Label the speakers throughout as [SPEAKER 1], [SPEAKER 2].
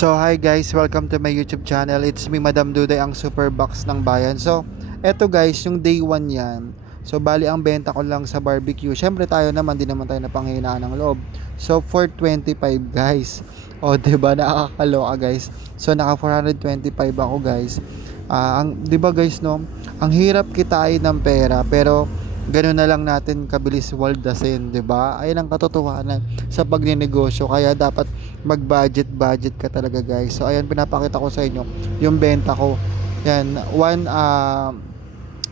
[SPEAKER 1] So hi guys, welcome to my YouTube channel. It's me Madam Duday ang super box ng bayan. So eto guys, yung day 1 yan. So bali ang benta ko lang sa barbecue. Syempre tayo naman din naman tayo na panghinaan ng loob. So 425 guys. O 'di ba nakakaloka guys. So naka 425 ako guys. Ah, ang 'di ba guys no? Ang hirap kitain ng pera pero ganun na lang natin kabilis waldasin, 'di ba? Ayun ang katotohanan sa pagnenegosyo. Kaya dapat mag-budget budget ka talaga guys. So ayan pinapakita ko sa inyo yung benta ko. Yan, one ah,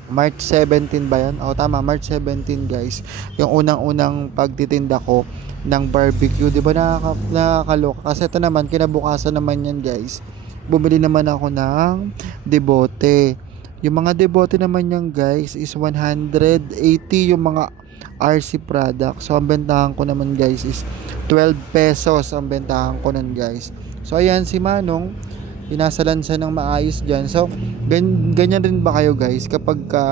[SPEAKER 1] March 17 ba yan? O tama, March 17 guys. Yung unang-unang pagtitinda ko ng barbecue, 'di ba nakaka nakakaloka? Kasi ito naman kinabukasan naman yan guys. Bumili naman ako ng debote. Yung mga debote naman yan guys is 180 yung mga RC product. So ang bentahan ko naman guys is 12 pesos ang bentahan ko nun guys. So ayan si Manong, inasalan siya ng maayos dyan. So gan- ganyan rin ba kayo guys kapag ka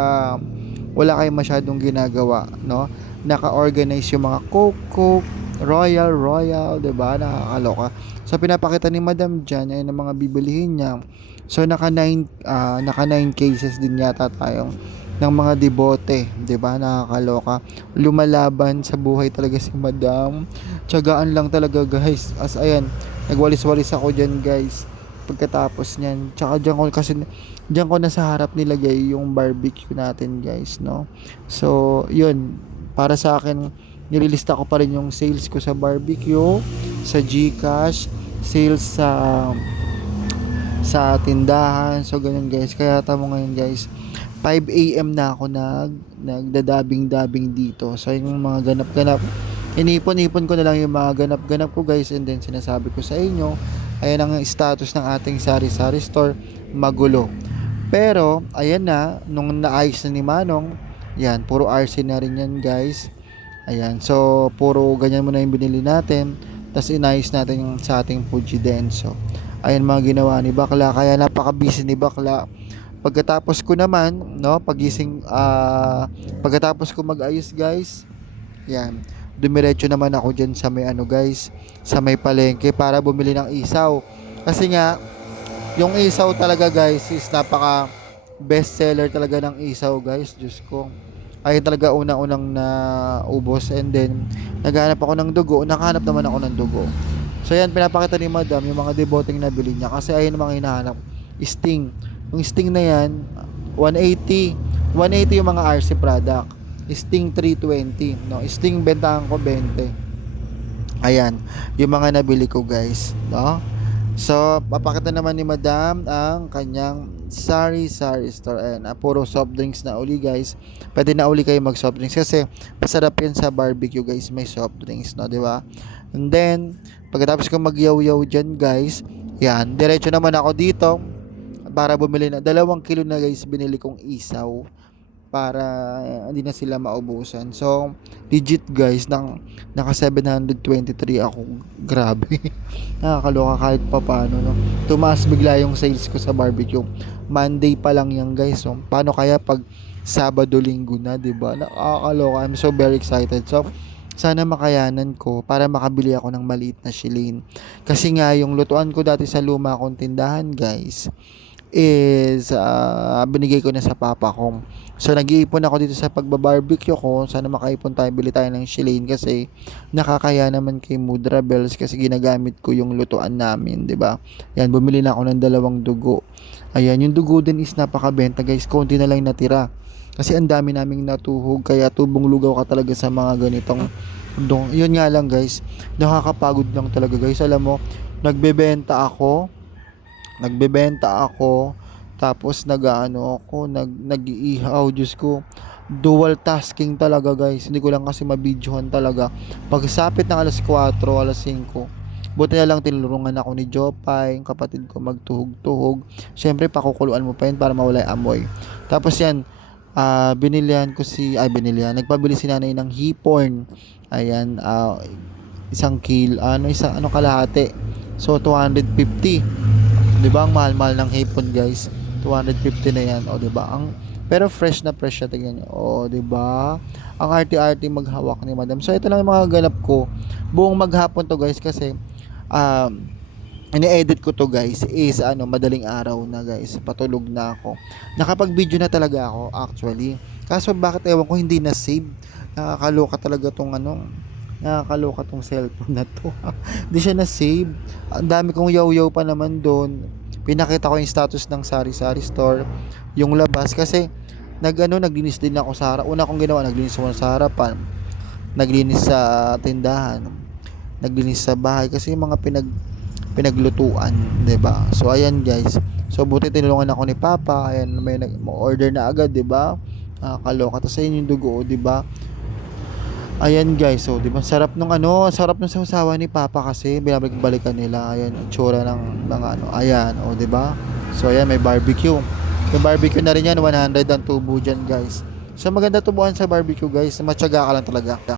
[SPEAKER 1] wala kayong masyadong ginagawa, no? Naka-organize yung mga Coke, Coke, Royal, Royal, 'di ba? Nakakaloka. So pinapakita ni Madam dyan ay ng mga bibilihin niya. So naka 9 ah, naka 9 cases din yata tayong ng mga debote, 'di ba? Nakakaloka. Lumalaban sa buhay talaga si Madam. Tiyagaan lang talaga, guys. As ayan, nagwalis-walis ako diyan, guys. Pagkatapos niyan, tsaka diyan ko kasi diyan ko na sa harap nilagay yung barbecue natin, guys, no? So, 'yun. Para sa akin, nililista ko pa rin yung sales ko sa barbecue, sa GCash, sales sa sa tindahan. So, ganun guys. Kaya tamo ngayon guys, 5 a.m. na ako nag nagdadabing-dabing dito. So, yung mga ganap-ganap, inipon-ipon ko na lang yung mga ganap-ganap ko guys and then sinasabi ko sa inyo, ayan ang status ng ating sari-sari store, magulo. Pero, ayan na, nung naayos na ni Manong, yan, puro RC na rin yan guys. Ayan, so puro ganyan muna yung binili natin. Tapos inayos natin yung sa ating Fuji Denso. Ayan mga ginawa ni Bakla. Kaya napaka-busy ni Bakla. Pagkatapos ko naman, no, pagising, ah, pagkatapos ko mag-ayos guys, yan, dumiretso naman ako dyan sa may ano guys, sa may palengke para bumili ng isaw. Kasi nga, yung isaw talaga guys is napaka best seller talaga ng isaw guys. Diyos ko ayun talaga una-unang na ubos and then naghanap ako ng dugo nakahanap naman ako ng dugo so yan pinapakita ni madam yung mga deboting nabili niya. Kasi ayun ang mga hinahanap. Sting. Yung sting na yan 180 180 yung mga RC product. Sting 320 no sting bentahan ko 20 ayan yung mga nabili ko guys. No? So, papakita naman ni Madam ang kanyang Sari Sari Store. Ayan, ah, puro soft drinks na uli guys. Pwede na uli kayo mag soft drinks kasi masarap yan sa barbecue guys. May soft drinks, no, di ba? And then, pagkatapos ko magyaw-yaw dyan guys, yan, diretso naman ako dito para bumili na. Dalawang kilo na guys binili kong isaw para eh, hindi na sila maubusan. So, legit guys, nang, naka 723 ako. Grabe. Nakakaloka kahit pa paano. No? Tumaas bigla yung sales ko sa barbecue. Monday pa lang yan guys. So, paano kaya pag Sabado, Linggo na, 'di ba? Nakakaloka. I'm so very excited. So, sana makayanan ko para makabili ako ng maliit na shilin. Kasi nga, yung lutuan ko dati sa luma kong tindahan, guys, is ah, binigay ko na sa papa ko. So nag-iipon ako dito sa pagbabarbecue ko. Sana makaipon tayo, bili tayo ng shilane kasi nakakaya naman kay Mudra Bells kasi ginagamit ko yung lutuan namin, 'di ba? Yan, bumili na ako ng dalawang dugo. Ayan, yung dugo din is napakabenta, guys. Konti na lang natira. Kasi ang dami naming natuhog kaya tubong lugaw ka talaga sa mga ganitong dong. Yun nga lang, guys. Nakakapagod lang talaga, guys. Alam mo, nagbebenta ako nagbebenta ako. Tapos nagaano ako nag nag-iihaw Diyos ko. Dual tasking talaga guys. Hindi ko lang kasi mabidyohan talaga. Pagsapit ng alas 4 alas 5 buti na lang tinulungan ako ni Jopay yung kapatid ko magtuhog-tuhog. Syempre pakukuluan mo pa yun para mawala yung amoy. Tapos yan ah binilihan ko si ay binilihan. Nagpabili si nanay ng hipon. Ayan ah, isang kil ano isang ano kalahati. So 250 'di ba? Ang mahal-mahal ng hipon, guys. 250 na 'yan, o 'di ba? Ang pero fresh na fresh siya tingnan niyo. O, 'di ba? Ang arty-arty maghawak ni Madam. So ito lang yung mga ganap ko. Buong maghapon to, guys, kasi um ini-edit ko to guys is ano madaling araw na guys patulog na ako nakapag video na talaga ako actually kaso bakit ewan ko hindi na save nakakaloka talaga tong ano nakakaloka tong cellphone na to. Hindi siya na save ang dami kong yaw-yaw pa naman doon. Pinakita ko yung status ng sari sari store yung labas. Kasi nag ano naglinis din ako sa harap. Una kong ginawa naglinis ako sa harapan. Naglinis sa tindahan. Naglinis sa bahay. Kasi yung mga pinag pinaglutuan, 'di ba? So ayan guys. So buti tinulungan ako ni Papa, ayan may nag order na agad, 'di ba? Ah, kaloka tapos ayun yung dugo, 'di ba? Ayan guys, so 'di ba? Sarap nung ano, sarap nung sausawa ni Papa kasi binabalik-balikan nila. Ayan, itsura ng mga ano. Ayan, oh, 'di ba? So ayan may barbecue. Yung barbecue na rin yan, 100 ang tubo dyan guys. So maganda tubuhan sa barbecue guys, matyaga ka lang talaga.